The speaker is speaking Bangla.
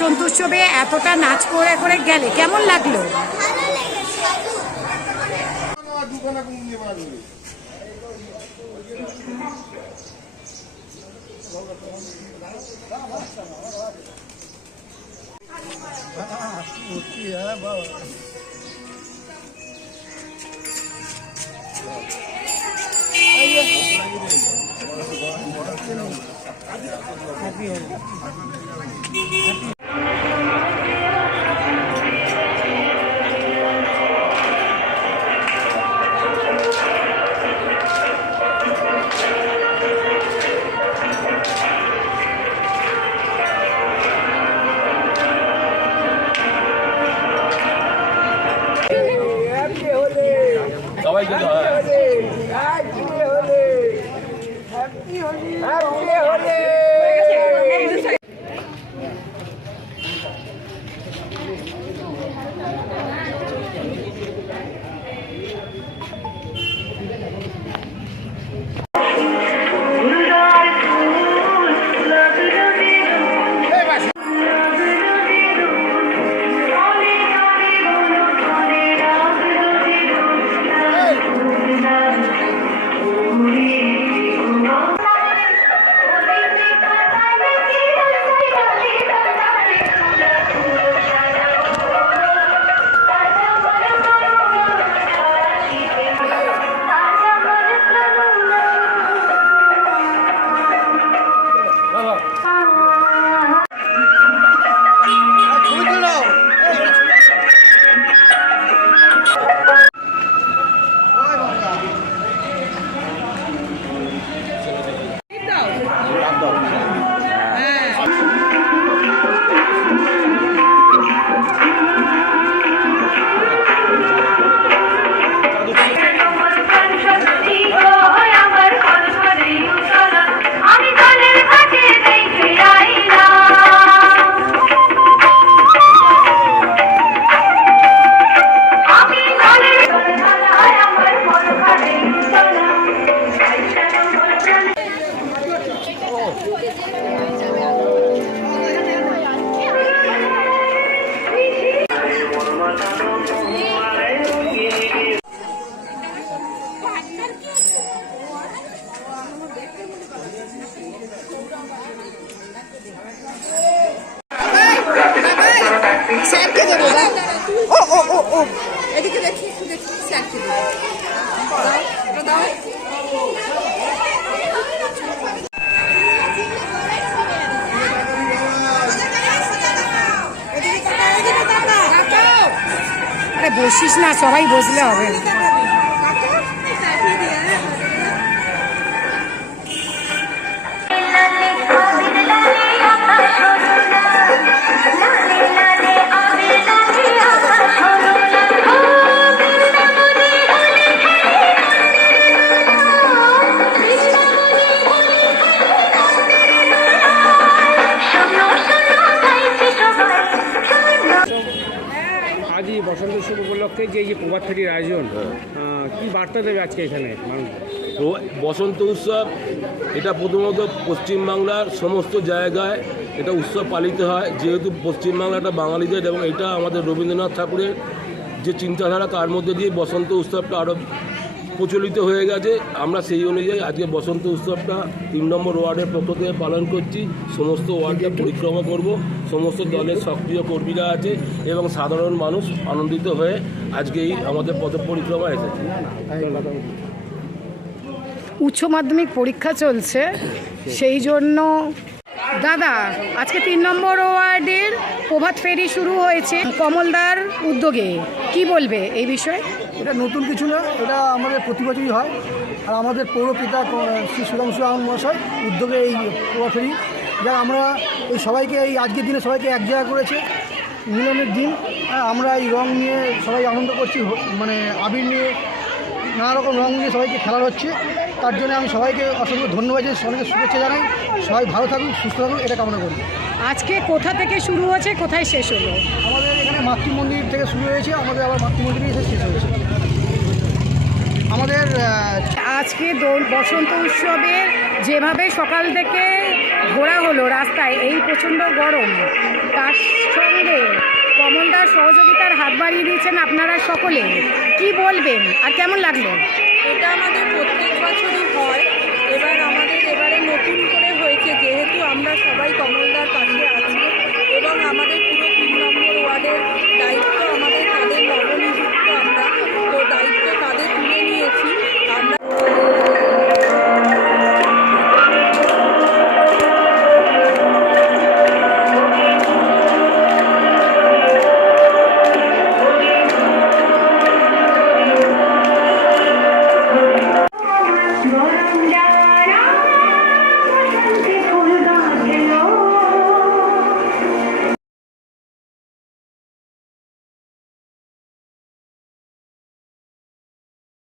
বসন্ত উৎসবে এতটা নাচ করে করে গেলে কেমন লাগল? সবাই যেতে হয় আরে বসিস না সবাই বসলে হবে। এই বসন্ত উৎসব উপলক্ষে যে এই যে প্রভাত ফেরির আয়োজন আহ, কি বার্তা দেবে আজকে এখানে বসন্ত উৎসব এটা প্রথমত পশ্চিমবাংলার সমস্ত জায়গায় এটা উৎসব পালিত হয়। যেহেতু পশ্চিমবাংলাটা বাঙালিদের এবং এটা আমাদের রবীন্দ্রনাথ ঠাকুরের যে চিন্তাধারা তার মধ্যে দিয়ে বসন্ত উৎসবটা আরও প্রচলিত হয়ে গেছে। আমরা সেই অনুযায়ী আজকে বসন্ত উৎসবটা তিন নম্বর ওয়ার্ডের পক্ষ থেকে পালন করছি। সমস্ত ওয়ার্ডে পরিক্রমা করব। সমস্ত দলের সক্রিয় কর্মীরা আছে এবং সাধারণ মানুষ আনন্দিত হয়ে আজকে এই আমাদের পথ পরিক্রমা এসেছে। উচ্চ মাধ্যমিক পরীক্ষা চলছে। সেই জন্য দাদা, আজকে তিন নম্বর ওয়ার্ডের প্রভাত ফেরি শুরু হয়েছে কমলদার উদ্যোগে। কি বলবে এই বিষয়ে? এটা নতুন কিছু না এটা আমাদের প্রতি বছরই হয়। আর আমাদের পৌরপিতা ক- শ্রী সুধাংশু আহমদ মহাশয় উদ্যোগে এই প্রভাফেরি যা আমরা এই সবাইকে এই আজকের দিনে সবাইকে এক জায়গা করেছে মিলনের দিন। হ্যাঁ, আমরা এই রং নিয়ে সবাই আনন্দ করছি মানে আবির নিয়ে নানা রকম রং নিয়ে সবাইকে খেলা হচ্ছে। তার জন্য আমি সবাইকে অসংখ্য ধন্যবাদ জানাই সবাইকে শুভেচ্ছা জানাই। সবাই ভালো থাকুক সুস্থ থাকুক এটা কামনা করি। আজকে কোথা থেকে শুরু হয়েছে কোথায় শেষ হলো? আমাদের এখানে মাতৃ মন্দির থেকে শুরু হয়েছে আমাদের আবার মাতৃ মন্দিরে এসে শেষ হয়েছে। আমাদের আজকে দোল বসন্ত উৎসবের যেভাবে সকাল থেকে ঘোরা হলো রাস্তায় এই প্রচণ্ড গরম তার সঙ্গে কমলদার সহযোগিতার হাত বাড়িয়ে দিয়েছেন আপনারা সকলে। কি বলবেন? আর কেমন লাগল? এটা আমাদের প্রত্যেক বছরই হয়। এবার আমাদের এবারে নতুন করে হয়েছে যেহেতু আমরা সবাই কমলদার পাশে আছি এবং আমাদের পুরো তিন নম্বর ওয়ার্ডের